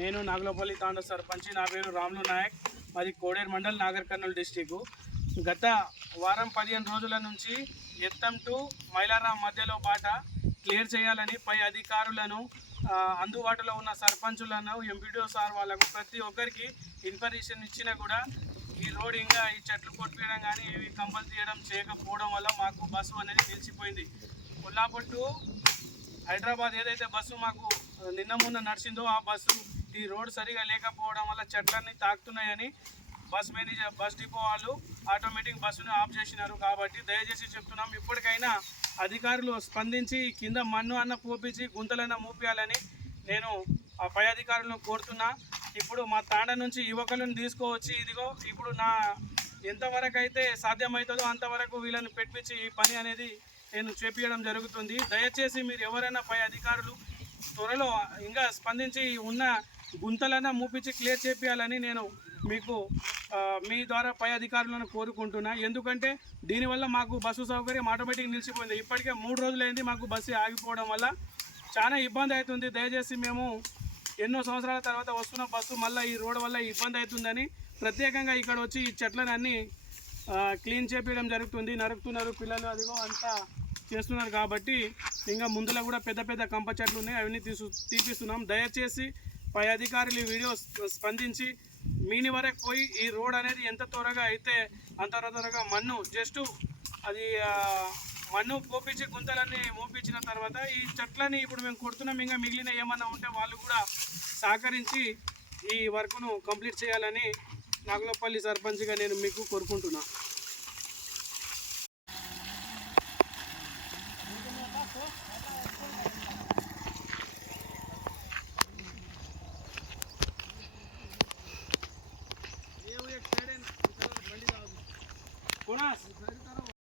నేను నాగలోపల్లి తాండ సర్పంచి. నా పేరు రాములు నాయక్. మాది కోడేరు మండల్, నాగర్ కర్నూలు డిస్టిక్. గత వారం 15 రోజుల నుంచి ఎత్తం టు మైలారాం మధ్యలో బాట క్లియర్ చేయాలని పై అధికారులను, అందుబాటులో ఉన్న సర్పంచులను, ఎంపీడీఓ సార్ వాళ్ళకు ప్రతి ఒక్కరికి ఇన్ఫర్మేషన్ ఇచ్చినా కూడా ఈ రోడ్ ఇంకా ఈ చెట్లు కొట్టియడం కానీ ఇవి కంపల్ తీయడం చేయకపోవడం వల్ల మాకు బస్సు అనేది నిలిచిపోయింది. కొల్లాపూర్ టు హైదరాబాద్ ఏదైతే బస్సు మాకు నిన్న మొన్న నడిచిందో ఆ బస్సు ఈ రోడ్ సరిగా లేకపోవడం వల్ల చెట్లన్నీ తాకుతున్నాయని బస్ డిపో వాళ్ళు ఆటోమేటిక్ బస్సును ఆఫ్ చేసినారు. కాబట్టి దయచేసి చెప్తున్నాం, ఇప్పటికైనా అధికారులు స్పందించి కింద మన్ను అన్న పోపించి గుంతలన్న మూపియాలని నేను ఆ పై అధికారులను కోరుతున్నా. ఇప్పుడు మా తాండ నుంచి యువకులను తీసుకువచ్చి ఇదిగో ఇప్పుడు నా ఎంతవరకు అయితే సాధ్యమవుతుందో అంతవరకు వీళ్ళని పెట్టించి ఈ పని అనేది నేను చేపించడం జరుగుతుంది. దయచేసి మీరు ఎవరైనా పై అధికారులు త్వరలో ఇంకా స్పందించి ఉన్న గుంతలన్నా మూపించి క్లియర్ చేపించాలని నేను మీకు మీ ద్వారా పై అధికారులను కోరుకుంటున్నా. ఎందుకంటే దీనివల్ల మాకు బస్సు సౌకర్యం ఆటోమేటిక్ నిలిచిపోయింది. ఇప్పటికే 3 రోజులైంది మాకు బస్సు ఆగిపోవడం వల్ల చాలా ఇబ్బంది అవుతుంది. దయచేసి మేము ఎన్నో సంవత్సరాల తర్వాత వస్తున్న బస్సు మళ్ళీ ఈ రోడ్ వల్ల ఇబ్బంది అవుతుందని ప్రత్యేకంగా ఇక్కడ వచ్చి ఈ చెట్లను అన్నీ క్లీన్ చేపించడం జరుగుతుంది. నరుకుతున్నారు పిల్లలు, అదిగో అంతా చేస్తున్నారు. కాబట్టి ఇంకా ముందులో కూడా పెద్ద పెద్ద కంప చెట్లు ఉన్నాయి, అవన్నీ తీపిస్తున్నాం. దయచేసి పై అధికారులు ఈ వీడియో స్పందించి మీని వరకు పోయి ఈ రోడ్ అనేది ఎంత త్వరగా అయితే అంత త్వరగా మన్ను పోపించి గుంతలన్నీ మోపించిన తర్వాత ఈ చెట్లని ఇప్పుడు మేము కొడుతున్నాం. ఇంకా మిగిలిన ఏమన్నా ఉంటే వాళ్ళు కూడా సహకరించి ఈ వర్క్ను కంప్లీట్ చేయాలని నాగలోపల్లి సర్పంచ్గా నేను మీకు కోరుకుంటున్నా. कोणास